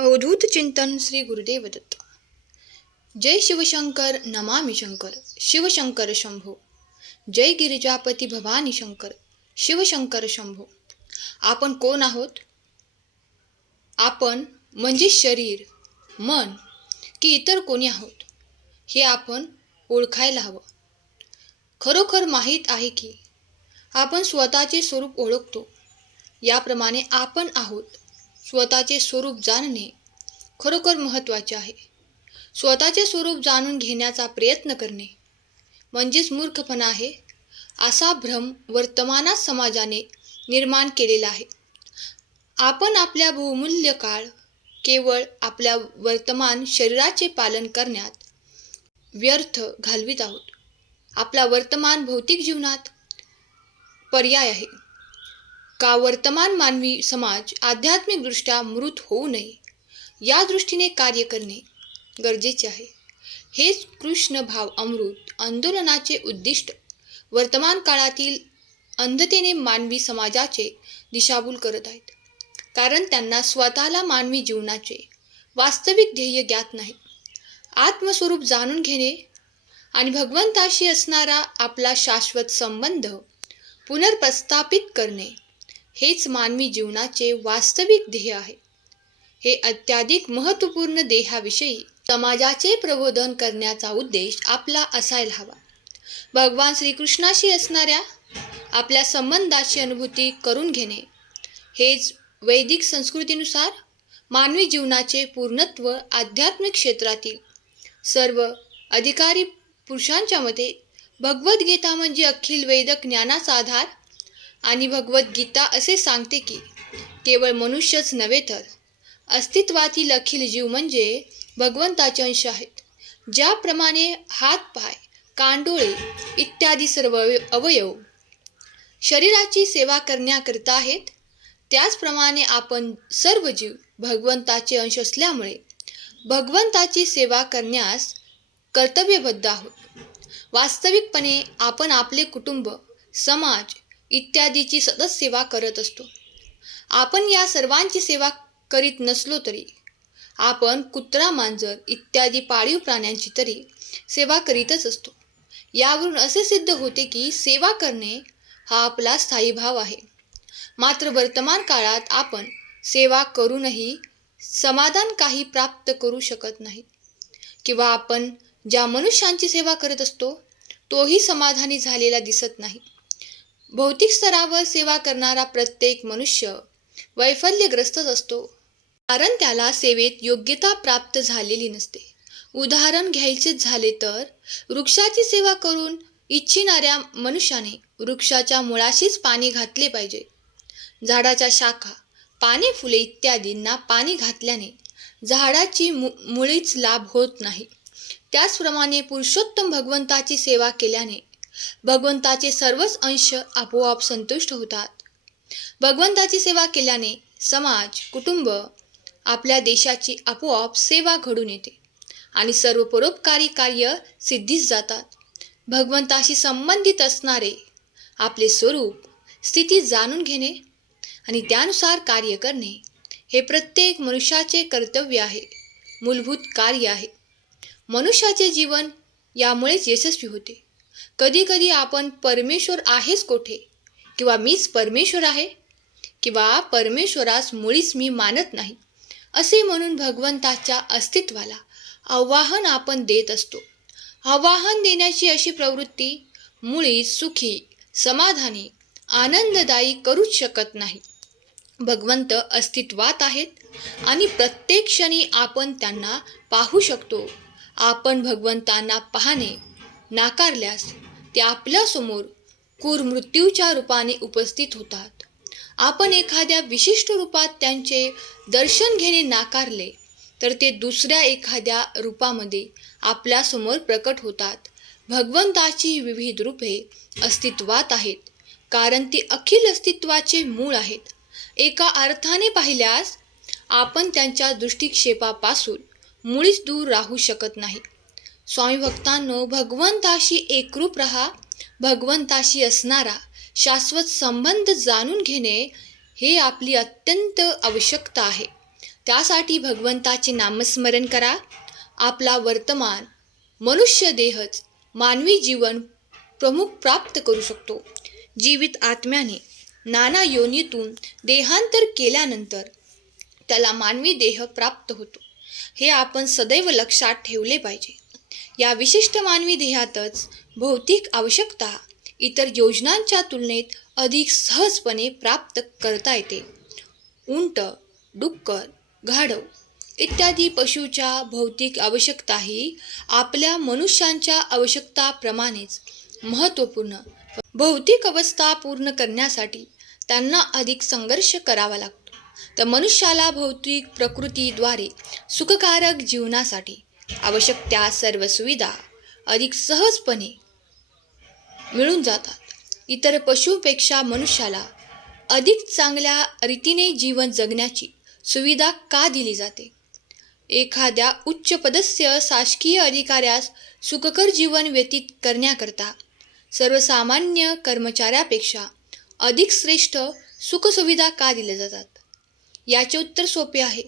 अवधूत चिंतन श्री गुरुदेव दत्त. जय शिवशंकर नमामि शंकर, शिवशंकर शंभो. जय गिरिजापती भवानी शंकर, शिवशंकर शंभो. आपण कोण आहोत? आपण म्हणजे शरीर, मन की इतर कोणी आहोत हे आपण ओळखायला हवं. खरोखर माहीत आहे की आपण स्वतःचे स्वरूप ओळखतो. याप्रमाणे आपण आहोत स्वतःचे स्वरूप जाणणे खरोखर महत्त्वाचे आहे. स्वतःचे स्वरूप जाणून घेण्याचा प्रयत्न करणे म्हणजेच मूर्खपणा आहे, असा भ्रम वर्तमानात समाजाने निर्माण केलेला आहे. आपण आपल्या बहुमूल्य काळ केवळ आपल्या वर्तमान शरीराचे पालन करण्यात व्यर्थ घालवित आहोत. आपला वर्तमान भौतिक जीवनात पर्याय आहे का वर्तमान मानवी समाज आध्यात्मिकदृष्ट्या मृत होऊ नये या दृष्टीने कार्य करणे गरजेचे आहे. हेच कृष्ण भाव अमृत आंदोलनाचे उद्दिष्ट वर्तमान काळातील अंधतेने मानवी समाजाचे दिशाभूल करत आहेत. कारण त्यांना स्वतःला मानवी जीवनाचे वास्तविक ध्येय ज्ञात नाही. आत्मस्वरूप जाणून घेणे आणि भगवंताशी असणारा आपला शाश्वत संबंध पुनर्प्रस्थापित करणे हेच मानवी जीवनाचे वास्तविक ध्येय आहे. हे अत्याधिक महत्त्वपूर्ण ध्येयाविषयी समाजाचे प्रबोधन करण्याचा उद्देश आपला असायला हवा. भगवान श्रीकृष्णाशी असणाऱ्या आपल्या संबंधाची अनुभूती करून घेणे हेच वैदिक संस्कृतीनुसार मानवी जीवनाचे पूर्णत्व. आध्यात्मिक क्षेत्रातील सर्व अधिकारी पुरुषांच्या मते भगवद्गीता म्हणजे अखिल वैदिक ज्ञानाचा आधार आणि भगवद्गीता असे सांगते की केवळ मनुष्यच नव्हे तर अस्तित्वातील अखिल जीव म्हणजे भगवंताचे अंश आहेत. ज्याप्रमाणे हात, पाय, कांडोळे इत्यादी सर्व अवयव शरीराची सेवा करण्याकरिता आहेत, त्याचप्रमाणे आपण सर्व जीव भगवंताचे अंश असल्यामुळे भगवंताची सेवा करण्यास कर्तव्यबद्ध आहोत. वास्तविकपणे आपण आपले कुटुंब, समाज इत्यादीची सतत सेवा करत असतो. आपण या सर्वांची सेवा करीत नसलो तरी आपण कुत्रा, मांजर इत्यादी पाळीव प्राण्यांची तरी सेवा करीतच असतो. यावरून असे सिद्ध होते की सेवा करणे हा आपला स्थायी भाव आहे. मात्र वर्तमान काळात आपण सेवा करूनही समाधान काही प्राप्त करू शकत नाही, किंवा आपण ज्या मनुष्यांची सेवा करत असतो तोही समाधानी झालेला दिसत नाही. भौतिक स्तरावर सेवा करणारा प्रत्येक मनुष्य वैफल्यग्रस्तच असतो, कारण त्याला सेवेत योग्यता प्राप्त झालेली नसते. उदाहरण घ्यायचेच झाले तर वृक्षाची सेवा करून इच्छिणाऱ्या मनुष्याने वृक्षाच्या मुळाशीच पाणी घातले पाहिजे. झाडाच्या शाखा, पाने, फुले इत्यादींना पाणी घातल्याने झाडाची मुळीच लाभ होत नाही. त्याचप्रमाणे पुरुषोत्तम भगवंताची सेवा केल्याने भगवंताचे सर्वच अंश आपोआप संतुष्ट होतात. भगवंताची सेवा केल्याने समाज, कुटुंब, आपल्या देशाची आपोआप सेवा घडून येते आणि सर्व परोपकारी कार्य सिद्धीस जातात. भगवंताशी संबंधित असणारे आपले स्वरूप, स्थिती जाणून घेणे आणि त्यानुसार कार्य करणे हे प्रत्येक मनुष्याचे कर्तव्य आहे, मूलभूत कार्य आहे. मनुष्याचे जीवन यामुळेच यशस्वी होते. कधी कधी आपण परमेश्वर आहेच कोठे, किंवा मीच परमेश्वर आहे, किंवा परमेश्वरास मुळीच मी मानत नाही असे म्हणून भगवंताच्या अस्तित्वाला आव्हान आपण देत असतो. आव्हान देण्याची अशी प्रवृत्ती मुळीच सुखी, समाधानी, आनंददायी करूच शकत नाही. भगवंत अस्तित्वात आहेत आणि प्रत्येक क्षणी आपण त्यांना पाहू शकतो. आपण भगवंतांना पाहणे नाकारल्यास ते आपल्यासमोर क्रूर मृत्यूच्या रूपाने उपस्थित होतात. आपण एखाद्या विशिष्ट रूपात त्यांचे दर्शन घेणे नाकारले तर ते दुसऱ्या एखाद्या रूपामध्ये आपल्यासमोर प्रकट होतात. भगवंताची विविध रूपे अस्तित्वात आहेत, कारण ती अखिल अस्तित्वाचे मूळ आहेत. एका अर्थाने पाहिल्यास आपण त्यांच्या दृष्टिक्षेपापासून मुळीच दूर राहू शकत नाही. स्वामी भक्तांनो, भगवंताशी एकरूप रहा. भगवंताशी असणारा शाश्वत संबंध जाणून घेणे हे आपली अत्यंत आवश्यकता आहे. त्यासाठी भगवंताचे नामस्मरण करा. आपला वर्तमान मनुष्य देहच मानवी जीवन प्रमुख प्राप्त करू शकतो. जीवित आत्म्याने नाना योनीतून देहांतर केल्यानंतर त्याला मानवी देह प्राप्त होतो. हे आपण सदैव लक्षात ठेवले पाहिजे. या विशिष्ट मानवी देहातच भौतिक आवश्यकता इतर योजनांच्या तुलनेत अधिक सहजपणे प्राप्त करता येते. उंट, डुक्कर, गाढव इत्यादी पशूच्या भौतिक आवश्यकताही आपल्या मनुष्यांच्या आवश्यकताप्रमाणेच महत्त्वपूर्ण. भौतिक अवस्था पूर्ण करण्यासाठी त्यांना अधिक संघर्ष करावा लागतो. तर मनुष्याला भौतिक प्रकृतीद्वारे सुखकारक जीवनासाठी आवश्यक त्या सर्व सुविधा अधिक सहजपणे मिळून जातात. इतर पशूंपेक्षा मनुष्याला अधिक चांगल्या रीतीने जीवन जगण्याची सुविधा का दिली जाते? एखाद्या उच्चपदस्थ शासकीय अधिकाऱ्यास सुखकर जीवन व्यतीत करण्याकरता सर्वसामान्य कर्मचाऱ्यापेक्षा अधिक श्रेष्ठ सुखसुविधा का दिल्या जातात? याचे उत्तर सोपे आहे.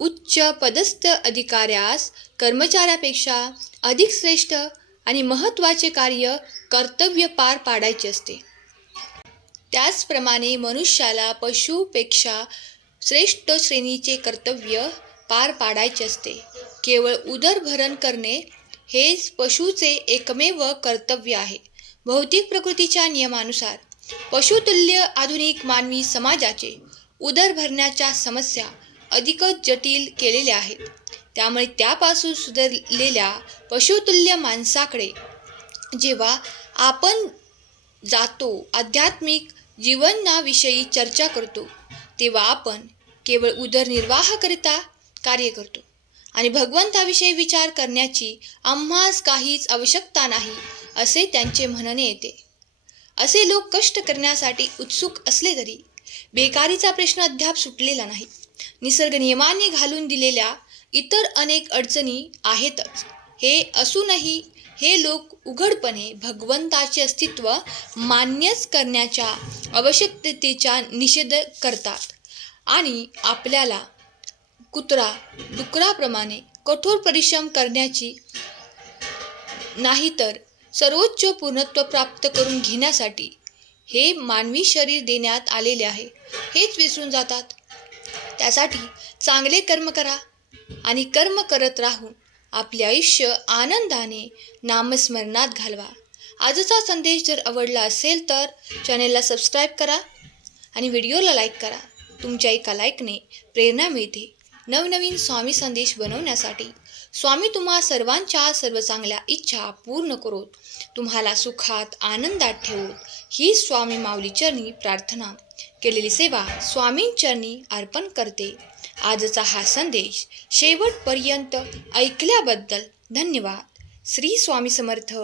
उच्च पदस्थ अधिकाऱ्यास कर्मचाऱ्यापेक्षा अधिक श्रेष्ठ आणि महत्त्वाचे कार्य कर्तव्य पार पाडायचे असते. त्याचप्रमाणे मनुष्याला पशुपेक्षा श्रेष्ठ श्रेणीचे कर्तव्य पार पाडायचे असते. केवळ उदरभरण करणे हेच पशुचे एकमेव कर्तव्य आहे. भौतिक प्रकृतीच्या नियमानुसार पशुतुल्य आधुनिक मानवी समाजाचे उदरभरण्याच्या समस्या अधिकच जटिल केलेल्या आहेत. त्यामुळे त्यापासून सुधारलेल्या पशुतुल्य माणसाकडे जेव्हा आपण जातो, आध्यात्मिक जीवनाविषयी चर्चा करतो, तेव्हा आपण केवळ उदरनिर्वाहाकरिता कार्य करतो आणि भगवंताविषयी विचार करण्याची आम्हास काहीच आवश्यकता नाही असे त्यांचे म्हणणे येते. असे लोक कष्ट करण्यासाठी उत्सुक असले तरी बेकारीचा प्रश्न अद्याप सुटलेला नाही. निसर्ग नियमाने घालून दिलेल्या इतर अनेक अडचणी आहेतच. हे असूनही हे लोक उघडपणे भगवंताचे अस्तित्व मान्यच करण्याच्या आवश्यकतेचा निषेध करतात आणि आपल्याला कुत्रा डुकराप्रमाणे कठोर परिश्रम करण्याची नाही तर सर्वोच्च पूर्णत्व प्राप्त करून घेण्यासाठी हे मानवी शरीर देण्यात आलेले आहे हेच विसरून जातात. त्यासाठी चांगले कर्म करा आणि कर्म करत राहून आपले आयुष्य आनंदाने नामस्मरणात घालवा. आजचा संदेश जर आवडला असेल तर चॅनेलला सबस्क्राईब करा आणि व्हिडिओला लाईक करा. तुमच्या एका लाईकने प्रेरणा मिळते नवनवीन स्वामी संदेश बनवण्यासाठी. स्वामी तुम्हा सर्वांच्या सर्व चांगल्या इच्छा पूर्ण करोत, तुम्हाला सुखात आनंदात ठेवोत ही स्वामी माऊली चरणी प्रार्थना. केलेली सेवा स्वामींचरणी अर्पण करते. आजचा हा संदेश शेवटपर्यंत ऐकल्याबद्दल धन्यवाद. श्री स्वामी समर्थ.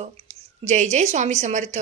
जय जय स्वामी समर्थ.